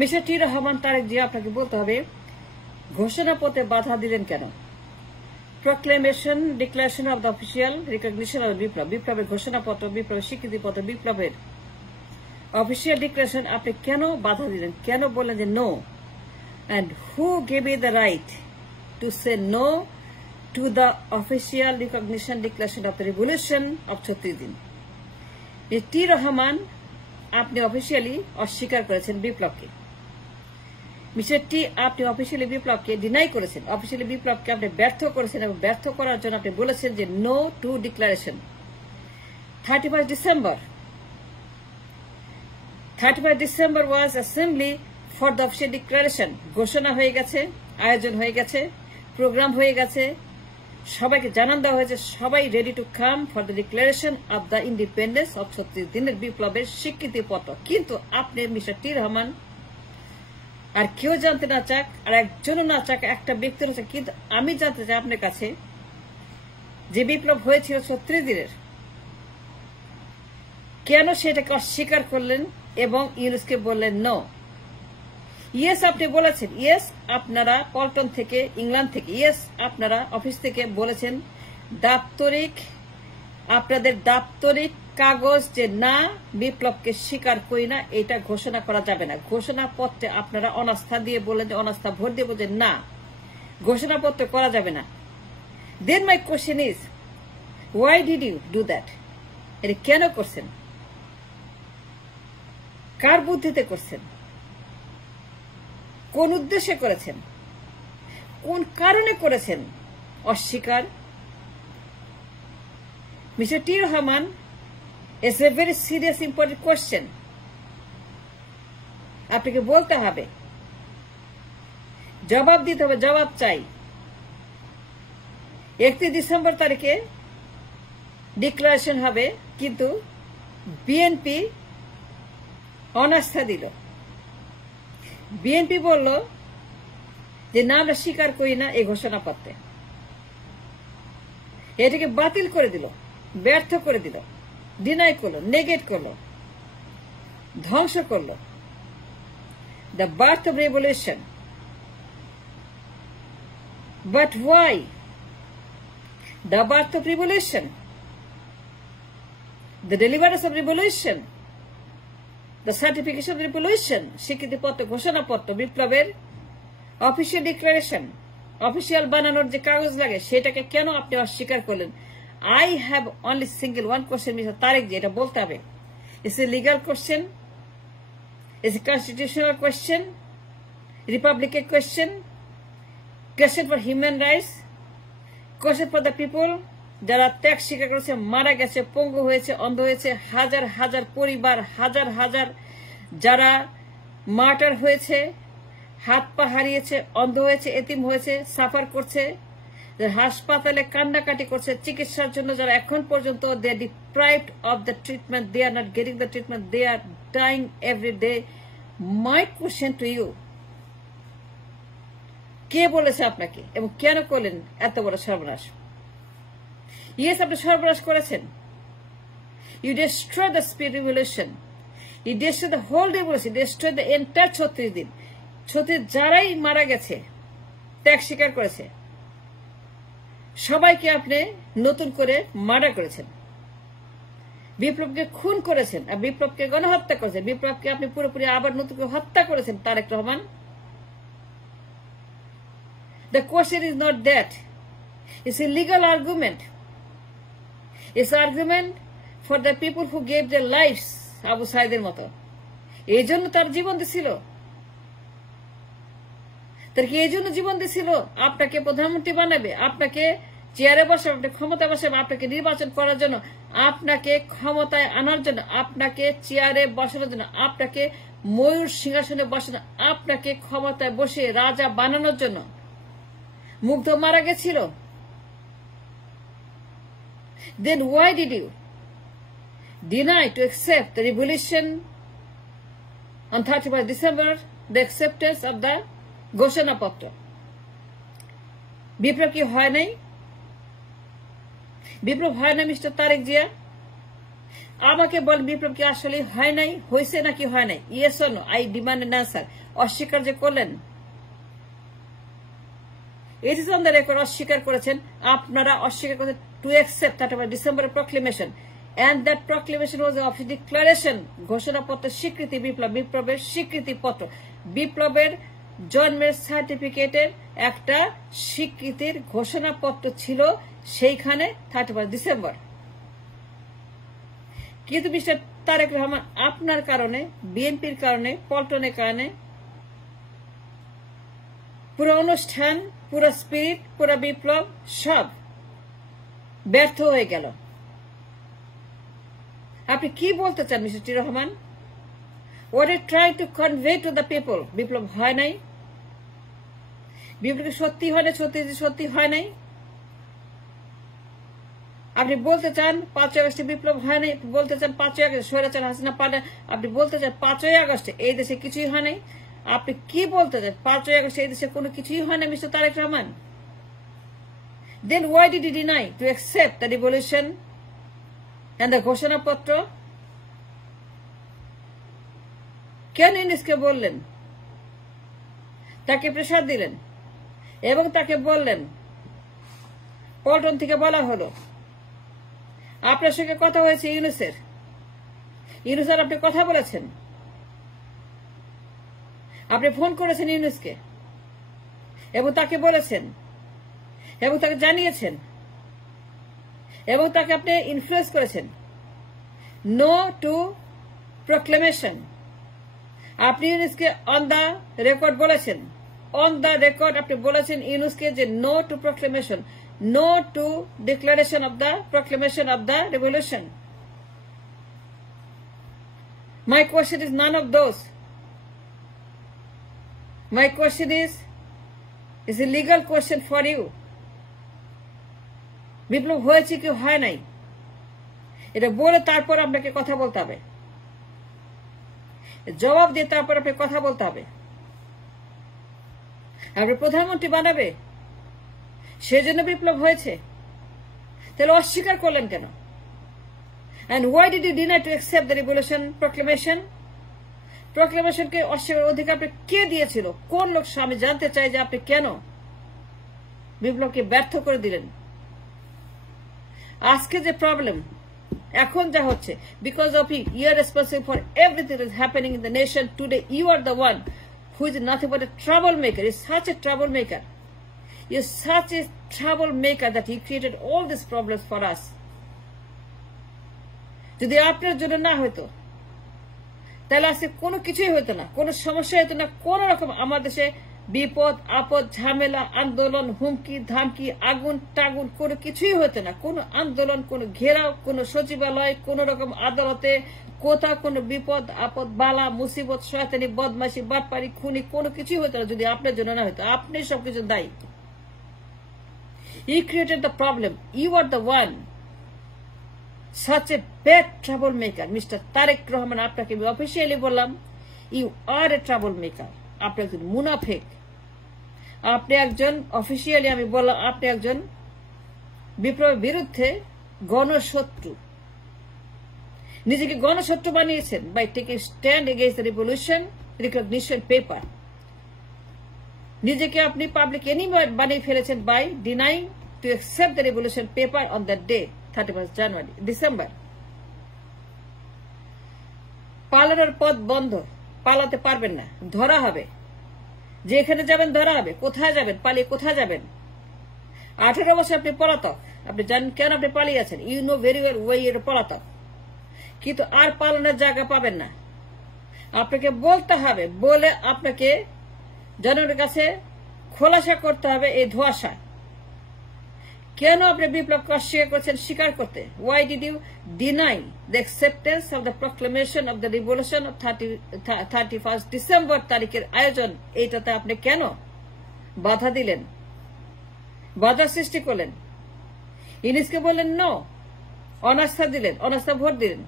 Mister T Rahman Tarique Zia, আপনাকে বলতে হবে ঘোষণাপত্রে বাধা দিলেন কেন? Proclamation declaration of the official recognition of বিপ্লব, বিপ্লবের ঘোষণাপত্র, বিপ্লবের স্বীকৃতিপত্র, বিপ্লবের অফিসিয়াল ডিক্লারেশন আপনি কেন বাধা দিলেন? কেন বললেন যে no? And who gave you the right to say no to the official recognition declaration of the revolution of 36 দিন? টি রহমান, আপনি অফিসিয়ালি অস্বীকার করেছেন বিপ্লবকে। মিস্টার টি, আপনি অফিসিয়ালি বিপ্লবকে ডিনাই করেছেন, অফিসিয়ালি বিপ্লবকে আপনি ব্যর্থ করেছেন এবং ব্যর্থ করার জন্য আপনি বলেছেন যে no to declaration. 31 December was assembly for the official declaration. ঘোষণা হয়ে গেছে, আয়োজন হয়ে গেছে, প্রোগ্রাম হয়ে গেছে, সবাইকে জানান দেওয়া হয়েছে, সবাই ready to come for the declaration of the independence of 36 দিনের বিপ্লবের স্বীকৃতিপত্র। কিন্তু আপনি মিস্টার টি রহমান, আর কেউ জানতে না চাক, আর একজনও না চাক, একটা ব্যক্তি না চাক, কিন্তু আমি জানতে চাই আপনার কাছে যে বিপ্লব হয়েছিল 36 দিনের, কেন সেটাকে অস্বীকার করলেন এবং ইউনুসকে বললেন নো? ইয়েস, আপনি বলেছেন, ইয়েস আপনারা পল্টন থেকে, ইংল্যান্ড থেকে, ইয়েস আপনারা অফিস থেকে বলেছেন দাপ্তরিক, আপনাদের দাপ্তরিক কাগজ যে না, বিপ্লবকে স্বীকার করি না, এটা ঘোষণা করা যাবে না। ঘোষণাপত্রে আপনারা অনাস্থা দিয়ে বললেন, যে অনাস্থা ভোট দিয়ে বলছেন না, ঘোষণাপত্র করা যাবে না। Then my question is, why did you do that? এটা কেন করছেন? কার বুদ্ধিতে করছেন? কোন উদ্দেশ্যে করেছেন? কোন কারণে করেছেন অস্বীকার? Mister T Rahman, it's a very serious important question. আপনাকে বলতে হবে, জবাব দিতে হবে, জবাব চাই। 31 ডিসেম্বর তারিখে ডিক্লারেশন হবে, কিন্তু বিএনপি অনাস্থা দিল। বিএনপি বলল যে না, আমরা স্বীকার করি না এই ঘোষণাপত্রে। এটাকে বাতিল করে দিল, ব্যর্থ করে দিল, ডিনাই করলো, নেগেট করলো, ধ্বংস করলো। The birth of revolution. But why the birth of revolution? The deliverance of revolution, the certification of revolution, স্বীকৃতিপত্র, ঘোষণাপত্র, বিপ্লবের অফিসিয়াল ডিক্লারেশন, অফিসিয়াল বানানোর যে কাগজ লাগে, সেটাকে কেন আপনি অস্বীকার করলেন? I have only single one question, Mr. Tariq ji, এটা বলতে হবে। It's a legal question, it's a constitutional question, Republican question, question for human rights, question for the people, যারা ত্যাগ স্বীকার করেছে, মারা গেছে, পঙ্গু হয়েছে, অন্ধ হয়েছে, হাজার হাজার পরিবার, হাজার হাজার যারা মার্টার হয়েছে, হাত পা হারিয়েছে, অন্ধ হয়েছে, এতিম হয়েছে, সাফার করছে, হাসপাতালে কান্নাকাটি করছে চিকিৎসার জন্য, যারা এখন পর্যন্ত they are deprived of the treatment, they are not getting the treatment, they are dying every day. My question to you, কে বলেছে আপনাকে এবং কেন করলেন এত বড় সর্বনাশ? ইয়েস, আপনি সর্বনাশ করেছেন। You destroy the spirit revolution, you destroy the whole revolution, destroy the entire 36 দিন। 36 যারাই মারা গেছে, ত্যাগ স্বীকার করেছে, সবাইকে আপনি নতুন করে মার্ডার করেছেন, বিপ্লবকে খুন করেছেন, আর বিপ্লবকে গণহত্যা করেছেন, বিপ্লবকে আপনি পুরোপুরি আবার নতুন করে হত্যা করেছেন। Tarique Rahman, the question is not that, it's a legal argument, it's argument for the people who gave their lives, Abu সাইদের মতো। এই জন্য তার জীবন দিছিল, তার কি এই জন্য জীবন দিছিল? আপনাকে প্রধানমন্ত্রী বানাবে, আপনাকে চেয়ারে বসাবে, আপনাকে ক্ষমতা বসাবে, আপনাকে নির্বাচন করার জন্য, আপনাকে ক্ষমতায় আনার জন্য, আপনাকে চেয়ারে বসানোর জন্য, আপনাকে ময়ূর সিংহাসনে বসানো, আপনাকে ক্ষমতায় বসে রাজা বানানোর জন্য। মুগ্ধ মারা গেছিল। Then why did you deny to accept the revolution on 31 December, the acceptance of the ঘোষণাপত্র? বিপ্লব কি হয় নাই? বিপ্লব হয় না মিস্টার তারেক জিয়া? আমাকে বল বিপ্লব কি আসলে হয় নাই, হয়েছে নাকি হয় নাই? Yes or no, I demand an answer. অস্বীকার যে করলেন, it is on the record, অস্বীকার করেছেন আপনারা, অস্বীকার করেছেন টু অ্যাকসেপ্ট দ্যাট ডিসেম্বরের proclamation, and that proclamation was of declaration, ঘোষণাপত্রের স্বীকৃতি, বিপ্লবের স্বীকৃতিপত্র, বিপ্লবের জন্মের সার্টিফিকেটের একটা স্বীকৃতির ঘোষণাপত্র ছিল সেইখানে 31 ডিসেম্বর। কিন্তু মিস্টার তারেক রহমান আপনার কারণে, বিএনপির কারণে, পল্টনের কারণে পুরো অনুষ্ঠান, পুরো স্পিরিট, পুরো বিপ্লব সব ব্যর্থ হয়ে গেল। আপনি কি বলতে চান mister T Rahman? What are you trying to convey to the people? বিপ্লব হয় নাই, বিপ্লব সত্যি হয় না, সত্যি হয় নাই। আপনি বলতে চান 5ই আগস্টে বিপ্লব হয় নাই, বলতে চান 5ই আগস্ট স্বৈরাচার হাসিনা পালে, আপনি বলতে চান 5ই আগস্টে এই দেশে কিছুই হয় নাই। আপনি কি বলতে চান 5ই আগস্টে এই দেশে কোনো কিছুই হয় না mister Tarek Rahman? Then why did he deny to accept the revolution and the ঘোষণাপত্র? কেন ইউনুসকে বললেন, তাকে প্রেসার দিলেন এবং তাকে বললেন, পল্টন থেকে বলা হলো আপনার সঙ্গে কথা হয়েছে ইউনুসের, ইউনুস আর আপনি কথা বলেছেন, আপনি ফোন করেছেন ইউনুসকে এবং তাকে বলেছেন এবং তাকে জানিয়েছেন এবং তাকে আপনি ইনফ্লুয়েন্স করেছেন নো টু প্রক্লেমেশন। আপনি ইউনুসকে অন দা রেকর্ড বলেছেন, অন দা রেকর্ড আপনি বলেছেন ইউনুসকে যে no to proclamation, no to declaration of the proclamation of the revolution. My question is none of those. My question is a legal question for you. বিপ্লব হয়েছে কি হয় নাই এটা বলে তারপর আপনাকে কথা বলতে হবে, জবাব দিয়ে তারপর আপনাকে কথা বলতে হবে। আপনি প্রধানমন্ত্রী বানাবে সেজন্য বিপ্লব হয়েছে, তাহলে অস্বীকার করলেন কেন? And why did you deny to accept the revolution proclamation? প্রক্লেমেশনকে অস্বীকার অধিকার আপনি কে দিয়েছিল? কোন লোক? আমি জানতে চাই যে আপনি কেন বিপ্লবকে ব্যর্থ করে দিলেন। আজকে যে প্রবলেম এখন যা হচ্ছে, because of you are responsible for everything is happening in the nation today. You are the one who is nothing but a trouble maker, is such a trouble maker, is such a trouble maker that he created all this problems for us. যদি আপনার জন্য না হইতো তাহলে আজকে কোনো কিছুই হইতো না, কোনো সমস্যা হইতো না, কোন রকম আমার দেশে বিপদ আপদ ঝামেলা আন্দোলন হুমকি ধামকি আগুন টাগুন কোনো কিছুই হইতো না। কোনো আন্দোলন, কোনো ঘেরাও, কোনো সচিবালয়, কোন রকম আদালতে কোথাও কোনো বিপদ আপদ বালা মুসিবত শয়তানি বদমাশি বাটপারি খুনি কোনো কিছুই হইতো না যদি আপনার জন্য না হইতো। আপনি সবকিছু দায়ী। You created the problem. You are the one. Such a bad troublemaker. Mr. Tarek Rahman, আপনাকে আমি অফিসিয়ালি বললাম, you are a troublemaker. আপনি একজন মুনাফিক, আপনি একজন অফিসিয়ালি আমি বললাম আপনি একজন বিপ্লবের বিরুদ্ধে গণশত্রু, নিজেকে গণশত্রু বানিয়েছেন by taking stand against the revolution recognition paper. নিজেকে আপনি পাবলিক এনিমি বানিয়ে ফেলেছেন by denying to accept the revolution paper on the day 31 January December. পালানোর পথ বন্ধ, পালাতে পারবেন না, ধরা হবে। যেখানে যাবেন ধরা হবে। কোথায় যাবেন? পালিয়ে কোথায় যাবেন? 18 বছর আপনি পলাতক, আপনি জানেন কেন আপনি পালিয়ে আছেন। You know very well why এর পলাতক, কিন্তু আর পালানোর জায়গা পাবেন না। আপনাকে বলতে হবে, বলে আপনাকে জনগণের কাছে খোলাসা করতে হবে এই ধোঁয়াশা। কেন আপনি বিপ্লবকে অস্বীকার করছেন স্বীকার করতে? Why did you deny the acceptance of the proclamation of the revolution of 31 December তারিখের আয়োজন? এইটাতে আপনি কেন বাধা দিলেন, বাধা সৃষ্টি করলেন? ইউনুসকে বললেন নো, অনাস্থা দিলেন, অনাস্থা ভোট দিলেন,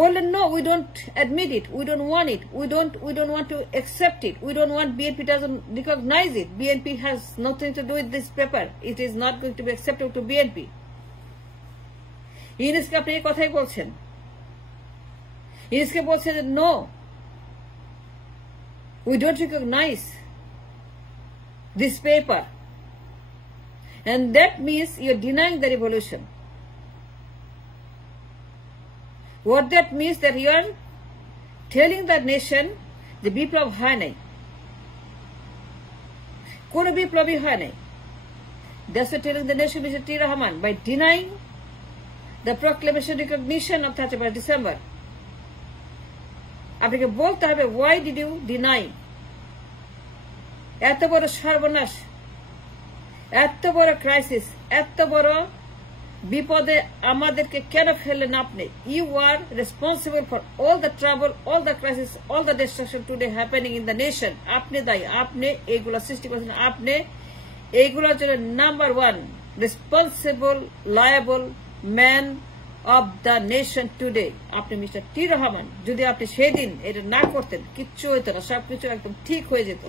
বললেন no, we don't admit it, we don't want it, we don't want to accept it, we don't want, BNP doesn't recognise it, BNP has nothing to do with this paper, it is not going to be accepted to BNP. ইউনুসকে আপনি এই কথাই বলছেন। ইউনুসকে বলছে যে no, we don't recognize this paper, and that means you're denying the revolution. What that means that you are telling the nation যে বিপ্লব হয় নাই, কোন বিপ্লবই হয় নাই। That's what telling the nation, Mr. T. Rahman, by denying the proclamation recognition of 31st December. আপনাকে বলতে হবে why did you deny? এত বড় সর্বনাশ, এত বড় ক্রাইসিস, এত বড় বিপদে আমাদেরকে কেন ফেললেন আপনি? You are responsible for all the trouble, all the crisis, all the destruction today happening in the nation. আপনি দায়ী, আপনি এইগুলা সৃষ্টি করেছেন, আপনি এইগুলোর জন্য number 1 responsible liable man of the nation today আপনি মিস্টার টি রহমান। যদি আপনি সেদিন এটা না করতেন কিচ্ছু হইতো না, সবকিছু একদম ঠিক হয়ে যেত।